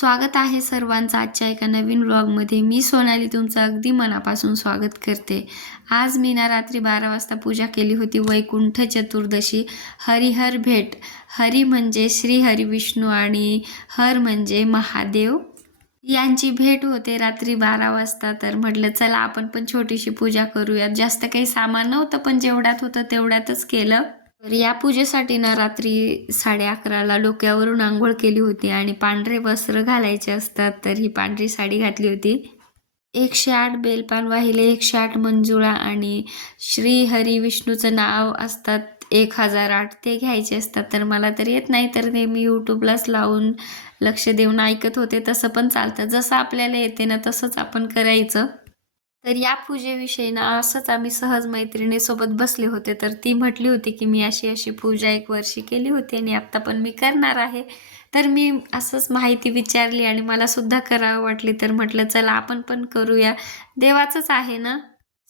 स्वागत आहे सर्वांचं आजच्या एका नवीन व्लॉगमध्ये मी सोनाली तुमचं अगदी मनापासून स्वागत करते. आज मी ना रात्री बारा वाजता पूजा केली होती वैकुंठ चतुर्दशी हरिहर भेट. हरी म्हणजे श्री हरी विष्णू आणि हर म्हणजे महादेव. यांची भेट होते रात्री बारा वाजता. तर म्हटलं चला आपण पण छोटीशी पूजा करूयात. जास्त काही सामान नव्हतं पण जेवढ्यात होतं तेवढ्यातच केलं. तर या पूजेसाठी ना रात्री साडे अकराला डोक्यावरून आंघोळ केली होती आणि पांढरे वस्त्र घालायचे असतात तर ही पांढरी साडी घातली होती. एकशे आठ बेलपान वाहिले एकशे आठ मंजुळा आणि श्री हरी विष्णूचं नाव असतात एक हजार आठ ते घ्यायचे असतात. तर मला तर येत नाही तर ते मी यूट्यूबलाच लावून लक्ष देऊन ऐकत होते. तसं पण चालतं. जसं आपल्याला येते ना तसंच आपण करायचं. तर या पूजेविषयी ना असंच आम्ही सहज मैत्रिणीसोबत बसले होते. तर ती म्हटली होती की मी अशी अशी पूजा एक वर्षी केली होती आणि आत्ता पण मी करणार आहे. तर मी असंच माहिती विचारली आणि मला सुद्धा करावं वाटली. तर म्हटलं चला आपण पण करूया. देवाचंच आहे ना?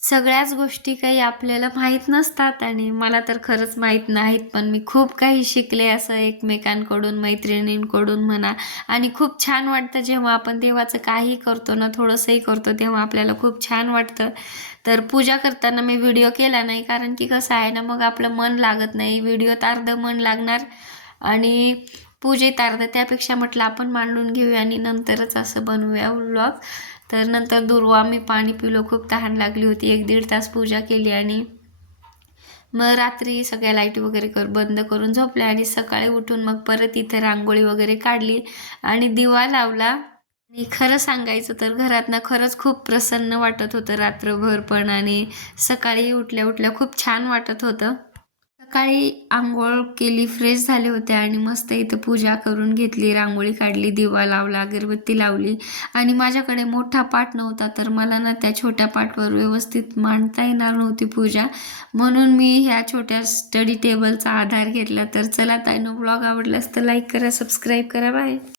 सगळ्याच गोष्टी काही आपल्याला माहीत नसतात आणि मला तर खरंच माहीत नाहीत पण मी खूप काही शिकले असं एकमेकांकडून मैत्रिणींकडून म्हणा. आणि खूप छान वाटतं जेव्हा आपण देवाचं काही करतो ना थोडंसंही करतो तेव्हा आपल्याला खूप छान वाटतं. तर पूजा करताना मी व्हिडिओ केला नाही कारण की कसं आहे ना मग आपलं मन लागत नाही. व्हिडिओत अर्धं मन लागणार आणि पूजेत अर्धं. त्यापेक्षा म्हटलं आपण मांडून घेऊया आणि नंतरच असं बनवूया व्लॉग तर नंतर दुर्वा मी पाणी पिलो खूप तहान लागली होती. एक दीड तास पूजा केली आणि मग रात्री सगळ्या लाइट वगैरे कर बंद करून झोपल्या आणि सकाळी उठून मग परत इथे रांगोळी वगैरे काढली आणि दिवा लावला. आणि खरं सांगायचं तर घरातनं खरंच खूप प्रसन्न वाटत होतं रात्रभर पण आणि सकाळी उठल्या उठल्या खूप छान वाटत होतं. सकाळी आंघोळ केली फ्रेश झाले होते आणि मस्त इथं पूजा करून घेतली रांगोळी काढली दिवा लावला अगरबत्ती लावली. आणि माझ्याकडे मोठा पाट नव्हता तर मला ना त्या छोट्या पाटवर व्यवस्थित मांडता येणार नव्हती पूजा. म्हणून मी ह्या छोट्या स्टडी टेबलचा आधार घेतला. तर चला ताईनं ब्लॉग आवडलास तर लाईक करा सबस्क्राईब करा. बाय